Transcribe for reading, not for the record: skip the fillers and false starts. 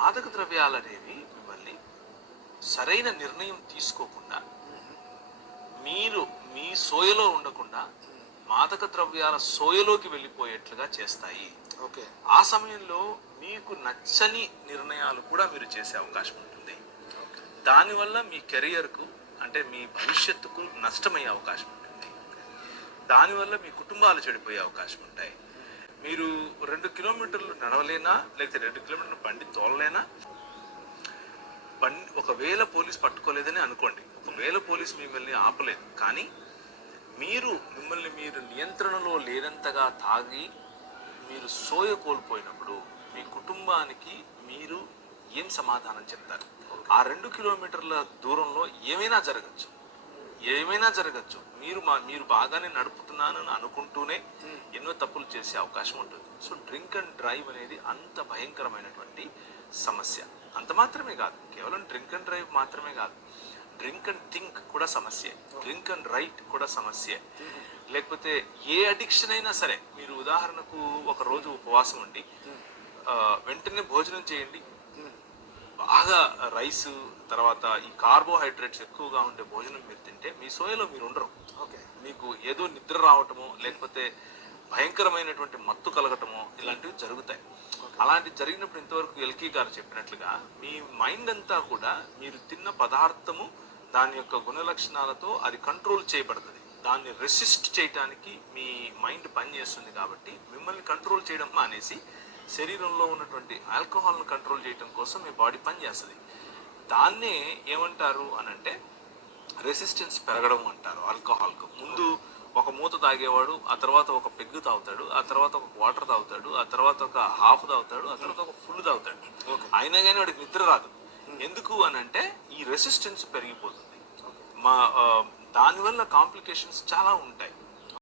మాదక ద్రవ్యాలు అనేవి మిమ్మల్ని సరైన నిర్ణయం తీసుకోకుండా మీరు మీ సోయలో ఉండకుండా మాదక ద్రవ్యాల సోయలోకి వెళ్ళిపోయేట్లుగా చేస్తాయి. ఓకే. ఆ సమయంలో మీకు నచ్చని నిర్ణయాలు కూడా మీరు చేసే అవకాశం ఉంటుంది. దానివల్ల మీ కెరియర్కు అంటే మీ భవిష్యత్తుకు నష్టమయ్యే అవకాశం ఉంటుంది. దానివల్ల మీ కుటుంబాలు చెడిపోయే అవకాశం ఉంటాయి. మీరు 2 కిలోమీటర్లు నడవలేనా, లేకపోతే 2 కిలోమీటర్లు బండి తోలలేనా, ఒకవేళ పోలీస్ పట్టుకోలేదని అనుకోండి, ఒకవేళ పోలీస్ మిమ్మల్ని ఆపలేదు, కానీ మిమ్మల్ని మీరు నియంత్రణలో లేనంతగా తాగి మీరు సోయ కోల్పోయినప్పుడు మీ కుటుంబానికి మీరు ఏం సమాధానం చెప్తారు? ఆ 2 కిలోమీటర్ల దూరంలో ఏమైనా జరగచ్చు. మీరు బాగానే నడుపుతున్నానని అనుకుంటూనే ఎన్నో తప్పులు చేసే అవకాశం ఉంటుంది. సో డ్రింక్ అండ్ డ్రైవ్ అనేది అంత భయంకరమైనటువంటి సమస్య. అంత మాత్రమే కాదు, కేవలం డ్రింక్ అండ్ డ్రైవ్ మాత్రమే కాదు, డ్రింక్ అండ్ థింక్ కూడా సమస్యే, డ్రింక్ అండ్ రైట్ కూడా సమస్యే. లేకపోతే ఏ అడిక్షన్ అయినా సరే, మీరు ఉదాహరణకు ఒక రోజు ఉపవాసం ఉండి వెంటనే భోజనం చేయండి, బాగా రైస్ తర్వాత ఈ కార్బోహైడ్రేట్స్ ఎక్కువగా ఉండే భోజనం మీరు తింటే మీ సోయలో మీరు ఉండరు. ఓకే. మీకు ఏదో నిద్ర రావటమో లేకపోతే భయంకరమైనటువంటి మత్తు కలగటమో ఇలాంటివి జరుగుతాయి. అలాంటివి జరిగినప్పుడు ఇంతవరకు ఎల్కీ గారు చెప్పినట్లుగా మీ మైండ్ అంతా కూడా మీరు తిన్న పదార్థము దాని యొక్క గుణలక్షణాలతో అది కంట్రోల్ చేయబడుతుంది. దాన్ని రెసిస్ట్ చేయడానికి మీ మైండ్ పనిచేస్తుంది. కాబట్టి మిమ్మల్ని కంట్రోల్ చేయడం మానేసి శరీరంలో ఉన్నటువంటి ఆల్కహాల్ను కంట్రోల్ చేయడం కోసం మీ బాడీ పనిచేస్తుంది. దాన్నే ఏమంటారు అనంటే రెసిస్టెన్స్ పెరగడం అంటారు. ఆల్కహాల్కు ముందు ఒక మూత తాగేవాడు ఆ తర్వాత ఒక పెగ్గు తాగుతాడు, ఆ తర్వాత ఒక వాటర్ తాగుతాడు, ఆ తర్వాత ఒక హాఫ్ తాగుతాడు, ఆ తర్వాత ఒక ఫుల్ తాగుతాడు. అయినా కానీ వాడికి నిద్ర రాదు. ఎందుకు అనంటే ఈ రెసిస్టెన్స్ పెరిగిపోతుంది. దానివల్ల కాంప్లికేషన్స్ చాలా ఉంటాయి.